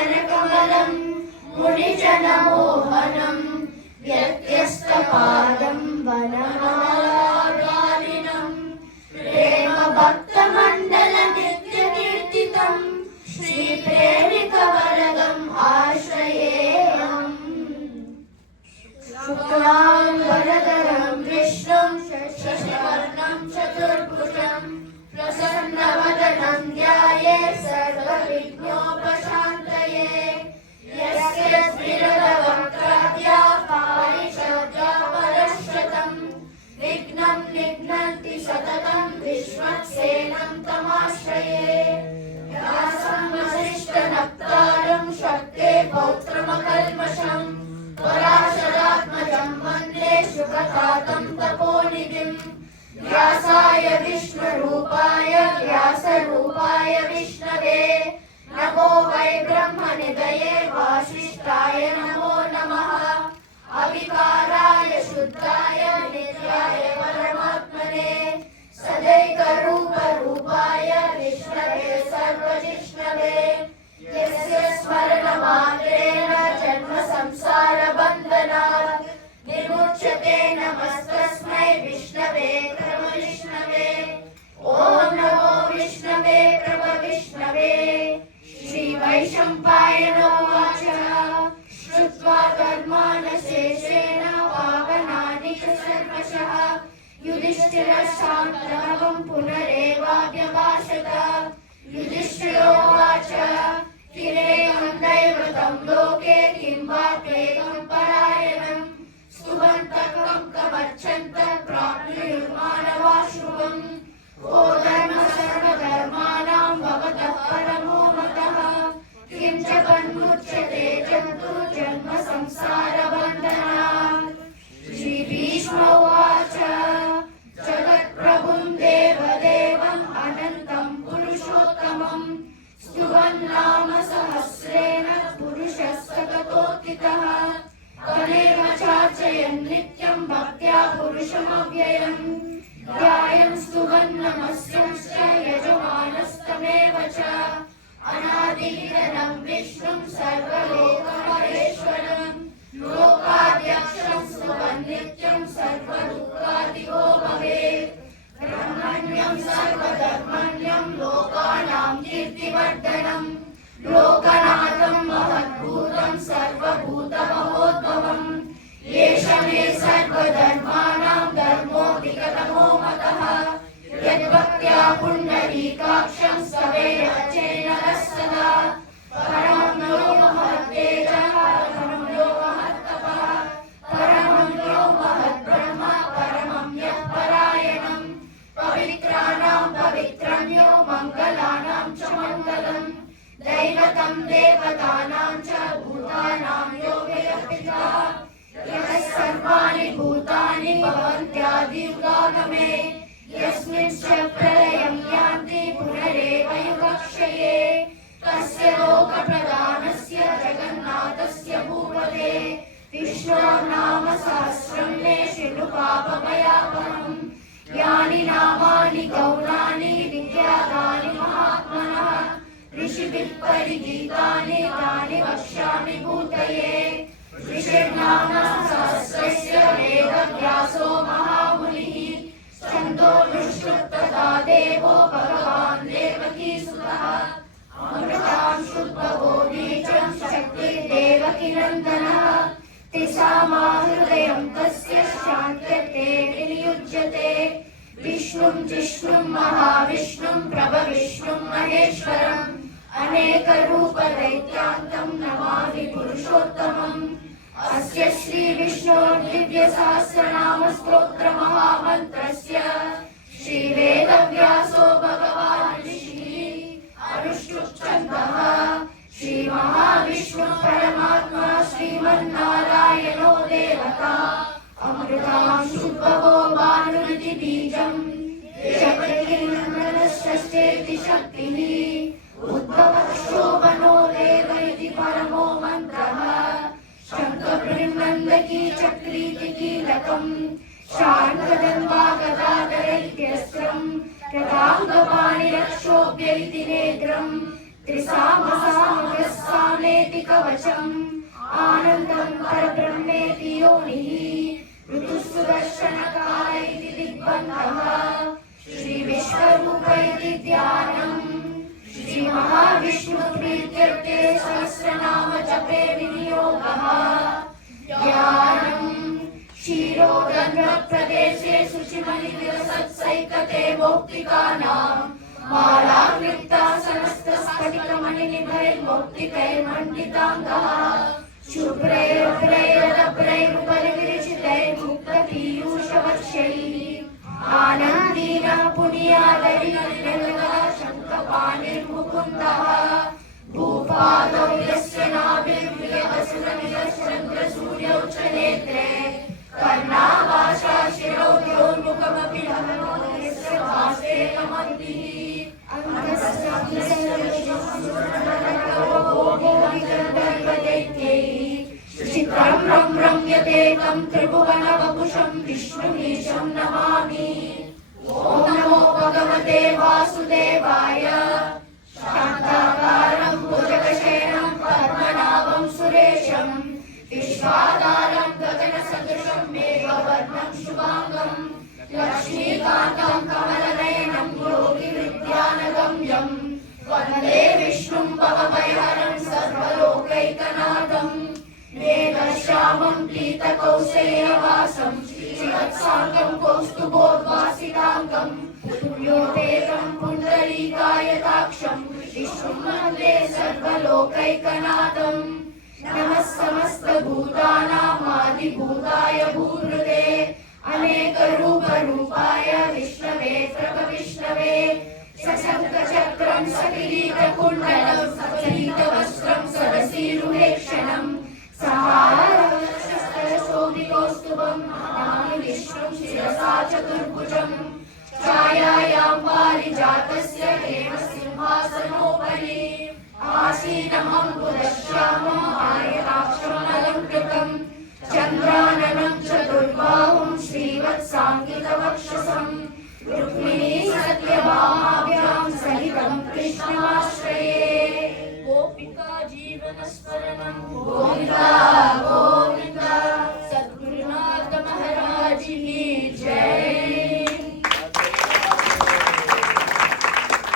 कनकमलं मुनिजनमोहनं व्यत्यस्तपादं वनमालागालिनं प्रेमभक्तमण्डलनित्यकीर्तितं श्रीप्रेमिकवरदम् आश्रयेऽहम्। शुक्लाम्बरधरं विष्णुं शशिवर्णं चतुर्भुजं प्रसन्नवदनं ध्यायेत् सर्वविघ्नोपशान्तये। यस्य स्फुरद्वक्त्राद्याः पारिषद्याः परश्शतं विघ्नं निघ्नन्ति सततं विश्वक्सेनं तमाश्रये। व्यासं वसिष्ठनप्तारं शक्ते पौत्रमकल्मषं पराशरात्मजं वन्दे शुकतातं तपोनिधिं। व्यासाय विष्णुरूपाय व्यासरूपाय विष्णवे नमो वै ब्रह्मनिधये वासिष्ठाय नमो नमः। अविकाराय शुद्धाय नित्याय परमात्मने सदैकरूपरूपाय विष्णवे सर्वजिष्णवे। यस्य स्मरणमात्रेण जन्मसंसारबन्धनात् विमुच्यते नमस्तस्मै विष्णवे प्रभविष्णवे। ॐ नमो विष्णवे प्रभविष्णवे। श्रीवैशम्पायन उवाच श्रुत्वा धर्मानशेषेण पावनानि च सर्वशः युधिष्ठिरशान्तनवं पुनरेवाभ्यभाषत। युधिष्ठिरोवाच किरेकं दैवतं लोके किं वा प्रेतं परायणं स्तुवन्तकं कमर्चन्तः प्राप्नुयुर्मानवाः शुभम्। को धर्म सर्वधर्माणां भवतः परमो मतः किं च बन्धुच्यते जन्तु जन्म संसारबन्धनात्। श्रीभीष्म उवाच जगत्प्रभुं देवदेवम् अनन्तं पुरुषोत्तमं स्तुवन्नाम सहस्रेण पुरुषः सततोत्थितः। तमेव चार्चयन् नित्यं भक्त्या पुरुषमव्ययम् ध्यायन् स्तुवन् नमस्यंश्च यजमानस्तमेव च। अनादिरनं विष्णुं सर्वलोकमहेश्वरं लोकाध्यक्षं स्तुवन् नित्यं सर्वदुःखादिको भवेत्। ब्रह्मण्यं सर्वधर्मण्यं लोकानां कीर्तिवर्धनं लोकनाथं महद्भूतं सर्वभूतमहोद्भवम्। एष मे सर्वधर्माणां धर्मोऽधिकतमो मतः यद्भक्त्या पुण्डरीकाक्षं स्तवेच्चैनरः सदा। परमं यो महत्तेजः परमं यो महत्तपः परमं यो महद्ब्रह्म परमं यः परायणं पवित्राणां पवित्रं यो मङ्गलानां च मङ्गलम् दैवतं देवतानां च भूतानां यो व्ययपिता। यः सर्वाणि भूतानि भवन्त्यादियुगागमे यस्मिंश्च प्रलयं यान्ति पुनरेव युगक्षये। तस्य लोकप्रधानस्य जगन्नाथस्य भूपते विष्णोर्नाम सहस्रं मे शृणु पापभयापहम्। यानि नामानि गौणानि विख्यातानि महात्मनः ऋषिभिः परिगीतानि तानि वक्ष्यामि भूतये। ऋषिर्नाम सहस्रस्य वेदव्यासो महामुनिः छन्दोनुष्ठुप्तथा देवो भगवान् देवकीसुतः। अमृतां शुद्धवो बीजं शक्तिर्देवकीनन्दनः तिसामा हृदयं तस्य शान्त्यते विनियुज्यते। विष्णुं जिष्णुं महाविष्णुं प्रभविष्णुं महेश्वरम् अनेकरूपदैत्यान्तं नमामि पुरुषोत्तमम्। अस्य श्रीविष्णोर्दिव्यसहस्रनामस्तोत्रमहामन्त्रस्य श्रीवेदव्यासो भगवान् ऋषिः अनुष्टुप्छन्दः। श्रीमहाविष्णुः परमात्मा श्रीमन्नारायणो देवता अमृतां शुद्धवो भानुरिति बीजं शक्तिर्नन्दनश्चेति शक्तिः उद्भवः शोभनो देव इति परमो मन्त्रः। शङ्खबृहन्नन्दकी चक्रीति कीलकम् शार्ङ्गदन्वागदाधरैत्यस्त्रम् रथाङ्गपाणिरक्षोभ्य इति नेत्रम् त्रिसामसामगस्सामेति कवचम् आनन्दं परब्रह्मेति योनिः ऋतुः सुदर्शनकाल इति दिग्बन्धः श्रीविश्वरूप इति ध्यानम् श्रीमहाविष्णुप्रीत्यर्थे सहस्रनाम जपे विनियोगः ज्ञानम् क्षीरोदन्वप्रदेशे शुचिमणिविलसत्सैकते मौक्तिकानाम् मालाकृतासनस्तस्फटिकमणिनिभैर्मौक्तिकैर्मण्डिताङ्गः शुभ्रैरुभ्रैरदभ्रैरुपरिविरचितैर्मुक्तपीयूषवर्षैः आनन्दीनः पुण्यादरिनिर्मलः शङ्खपाणिर्मुकुन्दः भूपादौ यस्य नाभिर्विलसुरनिलश्चन्द्रसूर्यौ च नेत्रे कर्णावासा शिरौ द्योर्मुखमपि नमनो यस्य भासे नमन्तिः चित्रं रम्यते तं त्रिभुवनवपुषं विष्णुमीशं नमामि ॐ नमो भगवते वासुदेवाय शान्ताकारं भुजगशयनं पद्मनाभं सुरेशं विश्वाधारं गगनसदृशं मेघवर्णं शुभाङ्गं लक्ष्मीकान्तं कमलनयनं योगिविद्यानगम्यं वन्दे विष्णुं भवभयहरं सर्वलोकैकनाथं मेघश्यामं पीतकौशेयवासं श्रीवत्साङ्गं कौस्तुभोद्भासिताङ्गं पुण्योपेतं पुण्डरीकायताक्षं विष्णुं वन्दे सर्वलोकैकनाथं नमः समस्तभूतानामादिभूताय भूभृते अनेकरूपरूपाय विष्णवे प्रभविष्णवे